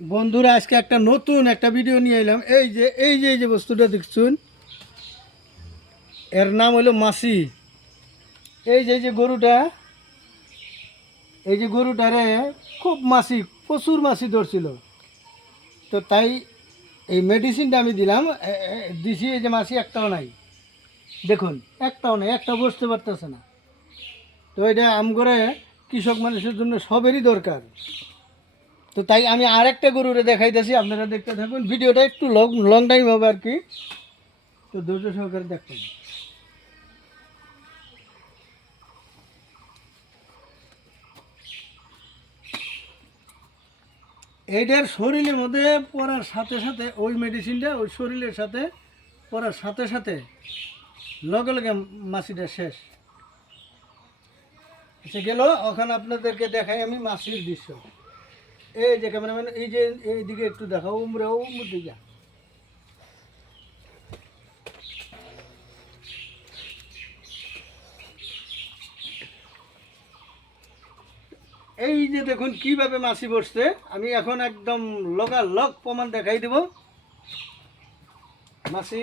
বন্ধুরা আজকে একটা নতুন একটা ভিডিও নিয়ে এলাম। এই যে বস্তুটা দেখছুন, এর নাম হলো মাছি। এই যে গরুটা, এই যে গরুটারে খুব মাছি, প্রচুর মাছি ধরছিল। তো তাই এই মেডিসিনটা আমি দিলাম, দিছি। এই যে মাছি একটাও নাই, দেখুন একটাও নাই, একটা বসতে পারতেছে না। তো এটা আমগরে কৃষক মানুষের জন্য সবেরই দরকার। তো তাই আমি আরেকটা গরুরে দেখাইতেছি, আপনারা দেখতে থাকুন। ভিডিওটা একটু লং লং টাইম হবে আর কি, তো ধৈর্য সহকারে দেখবেন। এইটার শরীরের মধ্যে পড়ার সাথে সাথে ওই মেডিসিনটা ওই শরীরের সাথে পড়ার সাথে সাথে লগে লগে মাছিটা শেষ। সে গেল। ওখানে আপনাদেরকে দেখাই আমি মাছির দৃশ্য। এই যে ক্যামেরাম্যান, এই যে এইদিকে একটু দেখাও, উমরে উমর দিকে। এই যে দেখুন কিভাবে মাছি বসছে। আমি এখন একদম লগালগ প্রমাণ দেখাই দেব মাছি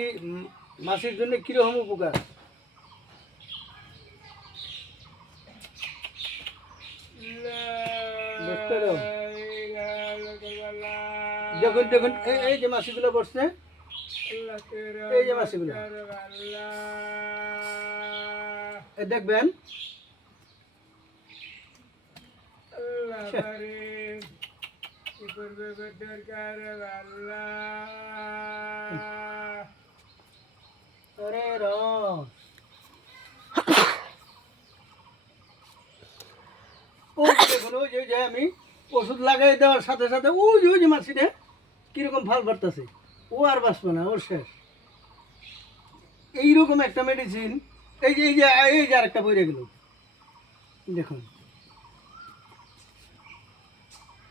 মাছির জন্য কীরকম উপকার। দেখুন দেখুন এই যে মাছিগুলো বসছে, এই যে মাছিগুলো দেখবেন। আমি ওষুধ লাগাই দেওয়ার সাথে সাথে ওই যে মাছিটা কিরকম ভাল বাড়তেছে, ও আর বাঁচবে না, ওর শেষ। এইরকম একটা মেডিসিন। এই যে আরেকটা বইরে গেল, দেখুন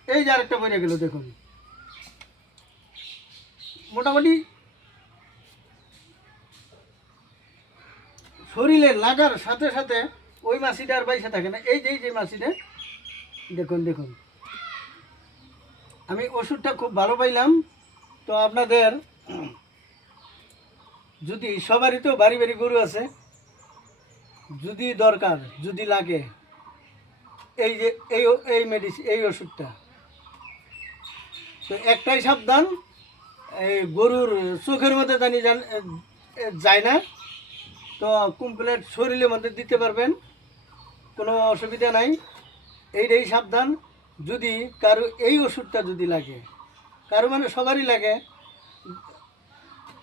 এই যে আরেকটা বইরে গেল, দেখুন। মোটামুটি শরীরে লাগার সাথে সাথে ওই মাছিটা আর বাইসা থাকে না। এই যে মাছিটা দেখুন দেখুন। আমি ওষুধটা খুব ভালো পাইলাম। তো আপনাদের যদি সবারই তো বাড়ি বাড়ি গরু আছে, যদি দরকার যদি লাগে, এই যে এই মেডিসিন এই ওষুধটা, তো একটাই সাবধান, এই গরুর চোখের মধ্যে জানি যায় না। তো কমপ্লিট শরীরের মধ্যে দিতে পারবেন, কোনো অসুবিধা নাই। এইটাই সাবধান। যদি কারো এই ওষুধটা যদি লাগে, কারো মানে সবারই লাগে,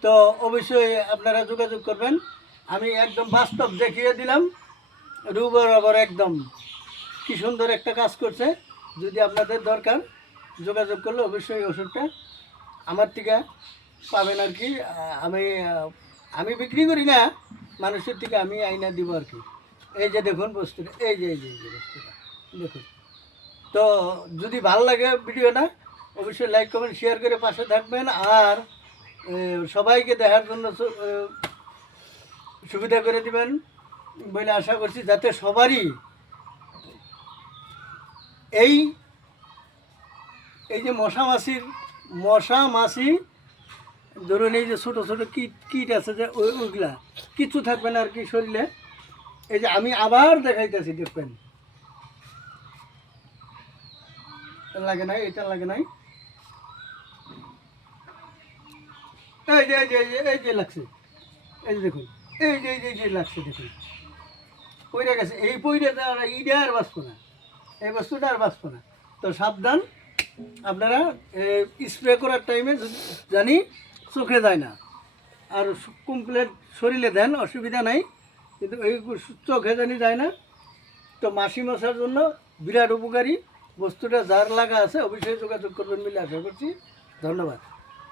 তো অবশ্যই আপনারা যোগাযোগ করবেন। আমি একদম বাস্তব দেখিয়ে দিলাম, রুবরাবর একদম কি সুন্দর একটা কাজ করছে। যদি আপনাদের দরকার, যোগাযোগ করলে অবশ্যই ওষুধটা আমার থেকে পাবেন আর কি। আমি বিক্রি করি না, মানুষের থেকে আমি আইনা দিব আর কি। এই যে দেখুন বস্তুটা, এই যে বস্তুটা দেখুন। তো যদি ভালো লাগে ভিডিওটা, অবশ্যই লাইক কমেন্ট শেয়ার করে পাশে থাকবেন। আর সবাইকে দেখার জন্য সুবিধা করে দিবেন বলে আশা করছি, যাতে সবারই এই এই যে মশা মাছি ধরুন, এই যে ছোটো ছোটো কীট আছে যে ওইগুলা কিচ্ছু থাকবে না আর কি শরীরে। এই যে আমি আবার দেখাইতেছি, দেখবেন লাগে নাই, এটা লাগে নাই। এই যে লাগছে, এই যে দেখুন, এই যে লাগছে, দেখুন পইরা গেছে। এই পইরে ইটা আর বাঁচবো না, এই বস্তুটা আর বাঁচবো না। তো সাবধান আপনারা। স্প্রে করার টাইমে জানি চোখে যায় না, আর কমপ্লিট শরীরে দেন, অসুবিধা নাই, কিন্তু এই চোখে জানি যায় না। তো মাছি মশার জন্য বিরাট উপকারী বস্তুটা, যার লাগা আছে অবশ্যই যোগাযোগ করবেন বলে আশা করছি। ধন্যবাদ।